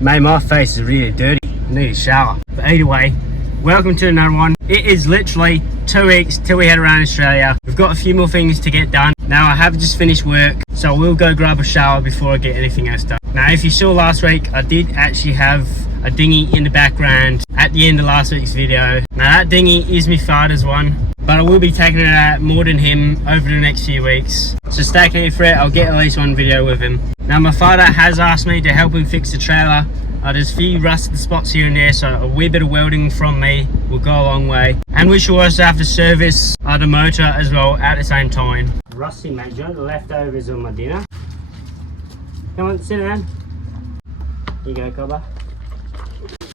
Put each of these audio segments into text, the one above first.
Mate, my face is really dirty. I need a shower. But either way, welcome to another one. It is literally 2 weeks till we head around Australia. We've got a few more things to get done. Now, I have just finished work, so I will go grab a shower before I get anything else done. Now, if you saw last week, I did actually have a dinghy in the background at the end of last week's video. Now, that dinghy is my father's one, but I will be taking it out more than him over the next few weeks. So stay tuned for it. I'll get at least one video with him. Now, my father has asked me to help him fix the trailer. There's a few rusted spots here and there, so a wee bit of welding from me will go a long way. And we should also have to service the motor as well at the same time. Rusty, mate, do you want the leftovers of my dinner? Come on, sit down. Here you go, Cobber.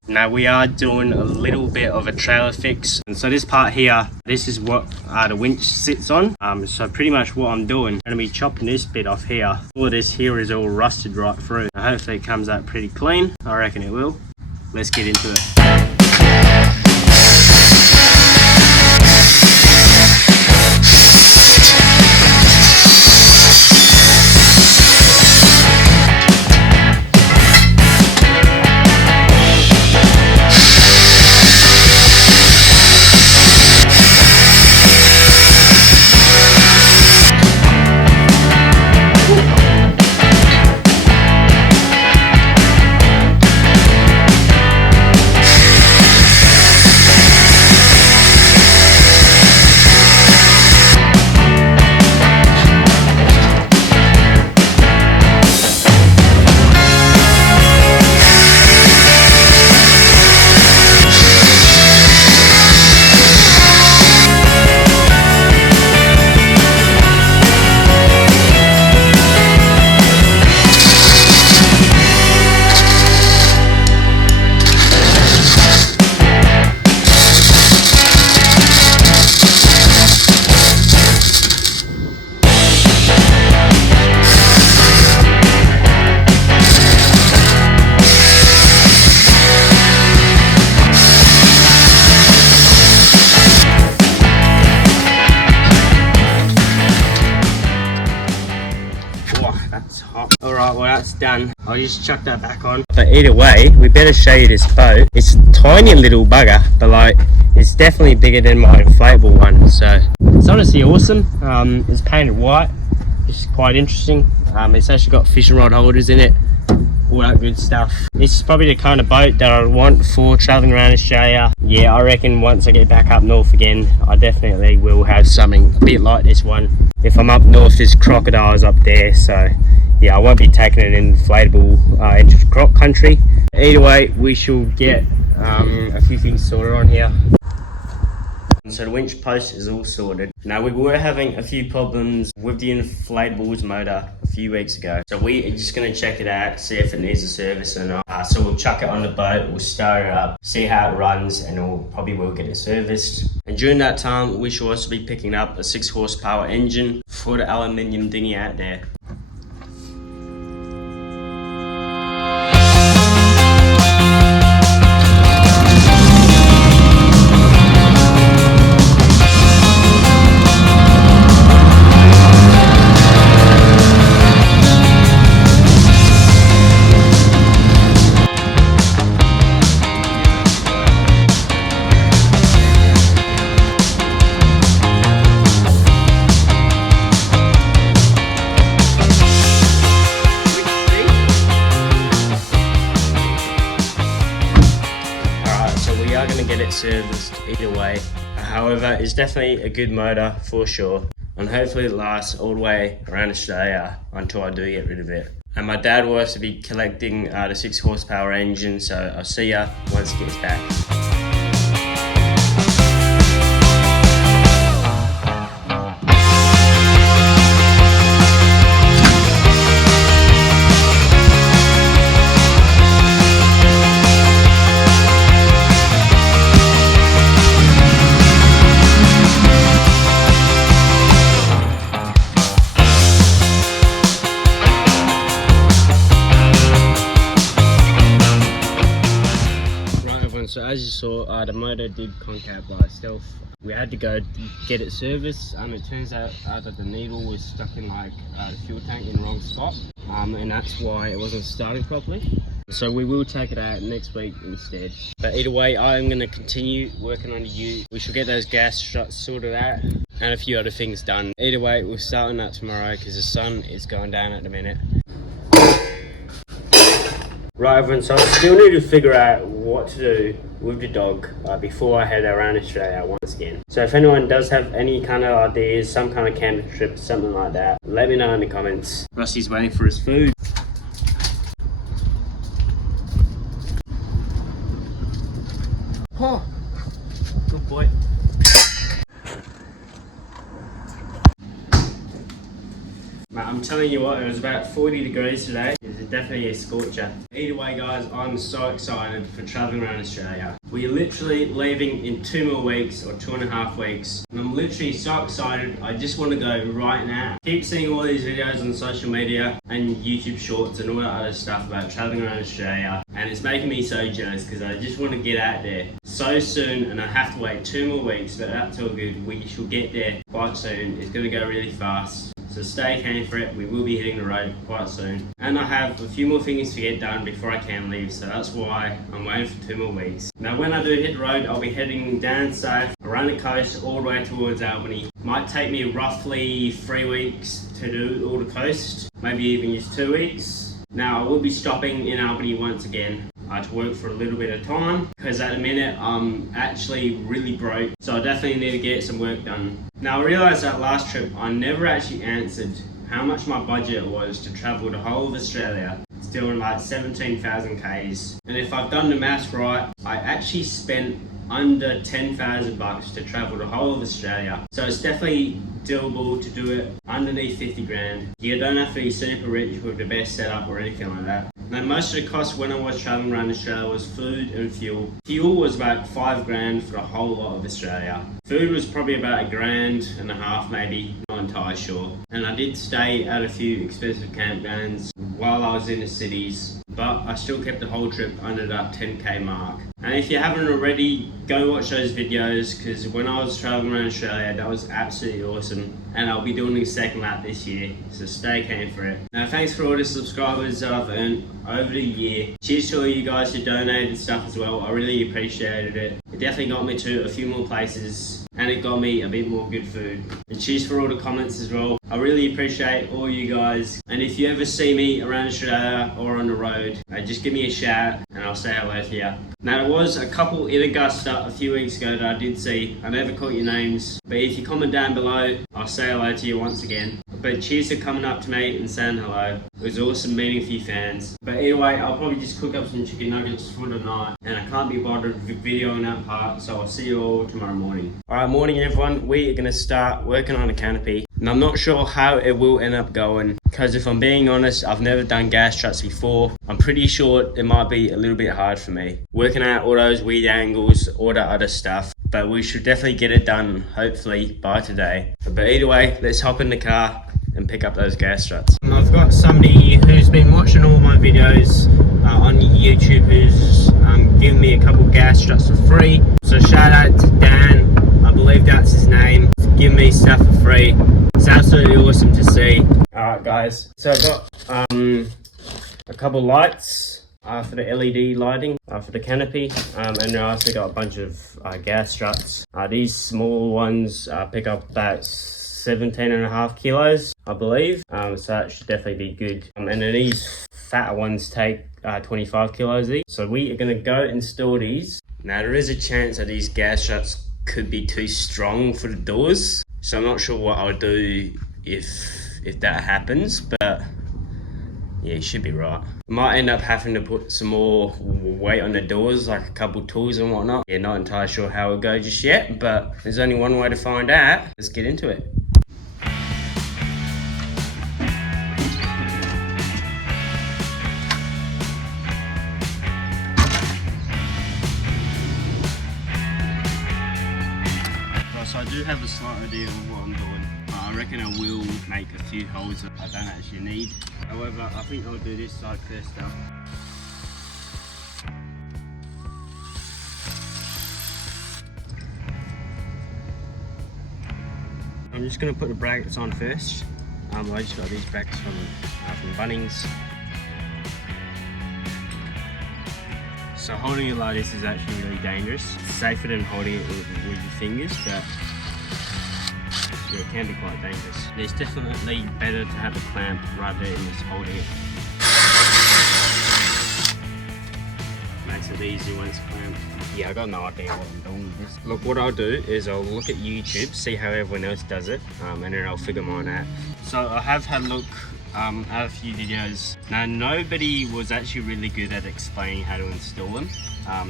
Now we are doing a little bit of a trailer fix, and so this part here, this is what the winch sits on. So pretty much what I'm doing, I'm going to be chopping this bit off here. All this here is all rusted right through. Now hopefully it comes out pretty clean. I reckon it will. Let's get into it. Alright, well that's done. I'll just chuck that back on. But either way, we better show you this boat. It's a tiny little bugger, but like, it's definitely bigger than my inflatable one. So it's honestly awesome. It's painted white, which is quite interesting. It's actually got fishing rod holders in it, all that good stuff. This is probably the kind of boat that I want for traveling around Australia. Yeah, I reckon once I get back up north again, I definitely will have something a bit like this one. If I'm up north, there's crocodiles up there, so yeah, I won't be taking an inflatable into croc country. Either way, we shall get a few things sorted on here. So the winch post is all sorted. Now, we were having a few problems with the inflatables motor a few weeks ago. So we are just going to check it out, see if it needs a service or not. So we'll chuck it on the boat, we'll start it up, see how it runs, and we'll probably get it serviced. And during that time, we should also be picking up a 6 horsepower engine for the aluminium dinghy out there. Get it serviced either way. However, it's definitely a good motor for sure, and hopefully it lasts all the way around Australia until I do get rid of it. And my dad will also be collecting the 6 horsepower engine, so I'll see ya once he gets back. So as you saw, the motor did concave by itself. We had to go get it serviced, and it turns out that the needle was stuck in like the fuel tank in the wrong spot, and that's why it wasn't starting properly. So we will take it out next week instead. But either way, I'm going to continue working on the ute. We should get those gas struts sorted out and a few other things done. Either way, we'll start on that tomorrow because the sun is going down at the minute. Right everyone, so I still need to figure out what to do with the dog before I head around Australia once again. So if anyone does have any kind of ideas, some kind of camping trip, something like that, let me know in the comments. Rusty's waiting for his food. Oh, good boy. I'm telling you what, it was about 40 degrees today. It's definitely a scorcher. Either way guys, I'm so excited for traveling around Australia. We're literally leaving in 2 more weeks or 2.5 weeks. And I'm literally so excited, I just want to go right now. Keep seeing all these videos on social media and YouTube shorts and all that other stuff about traveling around Australia. And it's making me so jealous because I just want to get out there so soon, and I have to wait 2 more weeks, but that's all good. We shall get there quite soon. It's going to go really fast. So stay tuned for it. We will be hitting the road quite soon. And I have a few more things to get done before I can leave, so that's why I'm waiting for 2 more weeks. Now when I do hit the road, I'll be heading down south, around the coast, all the way towards Albany. Might take me roughly 3 weeks to do all the coast, maybe even just 2 weeks. Now I will be stopping in Albany once again to work for a little bit of time, because at the minute I'm actually really broke, so I definitely need to get some work done. Now I realised that last trip I never actually answered how much my budget was to travel the whole of Australia. It's doing like 17,000 Ks, and if I've done the maths right, I actually spent under 10,000 bucks to travel the whole of Australia. So it's definitely doable to do it underneath 50 grand. You don't have to be super rich with the best setup or anything like that. Now most of the cost when I was traveling around Australia was food and fuel. Fuel was about 5 grand for the whole lot of Australia. Food was probably about $1.5 grand maybe, not entirely sure. And I did stay at a few expensive campgrounds while I was in the cities, but I still kept the whole trip under that 10k mark. And if you haven't already, go watch those videos, because when I was traveling around Australia, that was absolutely awesome. And I'll be doing the second lap this year, so stay tuned for it. Now thanks for all the subscribers that I've earned over the year. Cheers to all you guys who donated stuff as well. I really appreciated it. It definitely got me to a few more places, and it got me a bit more good food. And cheers for all the comments as well. I really appreciate all you guys. And if you ever see me around Australia or on the road, just give me a shout and I'll say hello to you. Now there was a couple in Augusta a few weeks ago that I did see. I never caught your names, but if you comment down below, I'll say hello to you once again. But cheers for coming up to me and saying hello. It was awesome meeting a few fans. But either way, I'll probably just cook up some chicken nuggets for tonight, and I can't be bothered videoing that part, so I'll see you all tomorrow morning. Alright, morning everyone. We are going to start working on a canopy. And I'm not sure how it will end up going, because if I'm being honest, I've never done gas struts before. I'm pretty sure it might be a little bit hard for me. Working out all those weird angles, all that other stuff. But we should definitely get it done, hopefully, by today. But either way, let's hop in the car and pick up those gas struts. I've got somebody who's been watching all my videos on YouTube who's giving me a couple gas struts for free. So shout out to Dan, I believe that's his name, for giving me stuff for free. It's absolutely awesome to see. Alright guys, so I've got a couple lights for the LED lighting for the canopy, and I also got a bunch of gas struts. These small ones pick up about 17.5 kilos, I believe, so that should definitely be good. And then these fatter ones take 25 kilos each. So we are going to go install these. Now there is a chance that these gas struts could be too strong for the doors, so I'm not sure what I'll do if that happens, but yeah, it should be right. I might end up having to put some more weight on the doors, like a couple tools and whatnot. Yeah, not entirely sure how it'll go just yet, but there's only one way to find out. Let's get into it. So I do have a slight idea of what I'm doing. I reckon I will make a few holes that I don't actually need. However, I think I'll do this side first up. I'm just going to put the brackets on first. I just got these brackets from Bunnings. So holding it like this is actually really dangerous. It's safer than holding it with your fingers, but yeah, it can be quite dangerous. It's definitely better to have a clamp right there than just holding it. Makes it easier when it's clamped. Yeah, I got no idea what I'm doing with this. Look, what I'll do is I'll look at YouTube, see how everyone else does it, and then I'll figure mine out. So I have had a look at a few videos. Now, nobody was actually really good at explaining how to install them,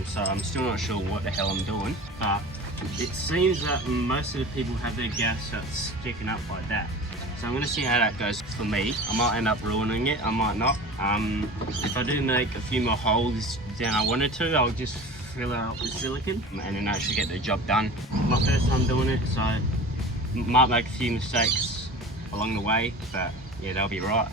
so I'm still not sure what the hell I'm doing, but it seems that most of the people have their gas struts sticking up like that. So I'm going to see how that goes for me. I might end up ruining it, I might not. If I do make a few more holes than I wanted to, I'll just fill it up with silicone and then actually get the job done. My first time doing it, so might make a few mistakes along the way, but yeah, they'll be right.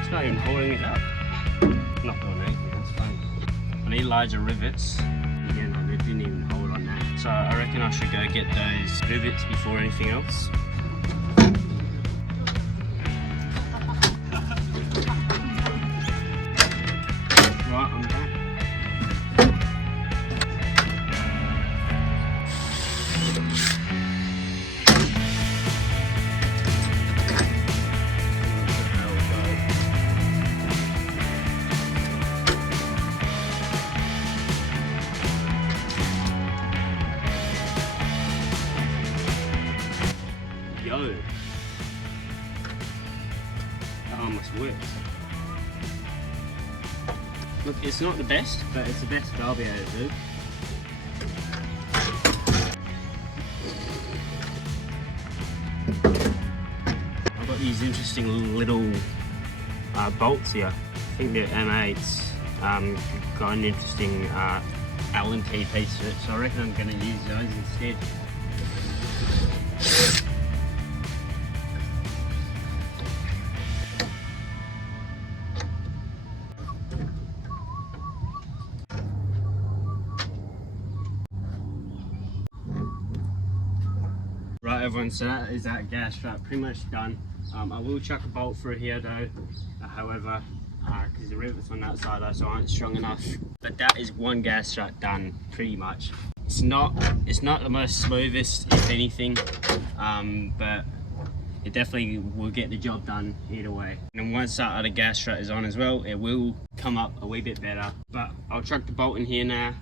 It's not even holding it up. Not doing anything, that's fine. I need larger rivets. Again, I didn't even hold on that. So I reckon I should go get those rivets before anything else. Right, I'm done. Yo, that almost works. Look, it's not the best, but it's the best I'll be able to do. I've got these interesting little bolts here. I think they're M8s. Got an interesting Allen key piece to it, so I reckon I'm going to use those instead. Right everyone, so that is that gas strut pretty much done. I will chuck a bolt through here though, however, because the rivets on that side also aren't strong enough. But that is one gas strut done pretty much. It's not the most smoothest, if anything, but it definitely will get the job done either way. And then once that other gas strut is on as well, it will come up a wee bit better. But I'll chuck the bolt in here now.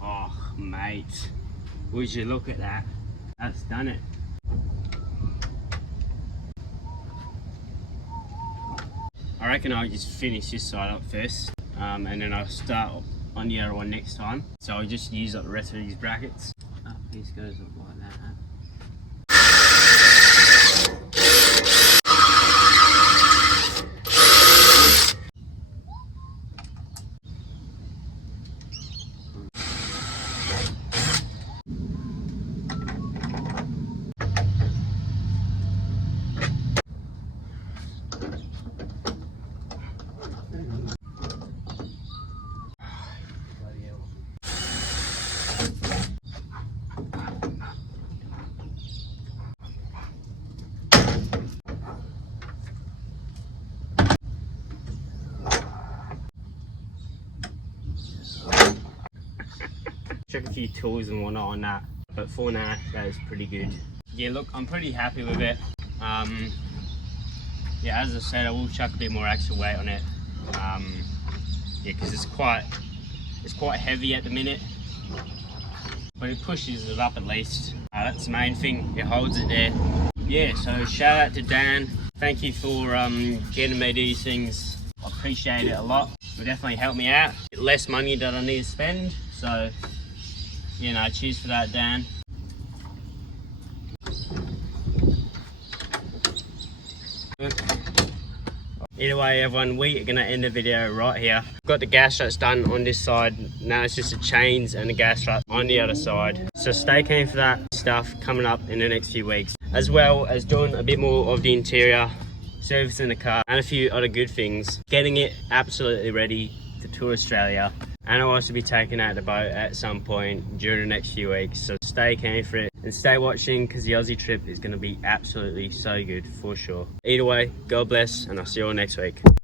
Oh mate, would you look at that? That's done it. I reckon I'll just finish this side up first, and then I'll start on the other one next time. So I'll just use up the rest of these brackets. This goes up like that. Check a few tools and whatnot on that, but for now that is pretty good. Yeah, look, I'm pretty happy with it. Yeah, as I said, I will chuck a bit more extra weight on it. Yeah, because it's quite heavy at the minute, but it pushes it up at least. That's the main thing, it holds it there. Yeah, so shout out to Dan. Thank you for getting me these things. I appreciate it a lot. It definitely helped me out. Less money that I need to spend, so you know, cheers for that, Dan. Either way, everyone, we are going to end the video right here. Got the gas struts done on this side. Now it's just the chains and the gas strut on the other side. So stay keen for that stuff coming up in the next few weeks, as well as doing a bit more of the interior, servicing the car, and a few other good things, getting it absolutely ready to tour Australia. And I'll also be taking out the boat at some point during the next few weeks, so stay keen for it and stay watching, because the Aussie trip is going to be absolutely so good for sure. Either way, God bless, and I'll see you all next week.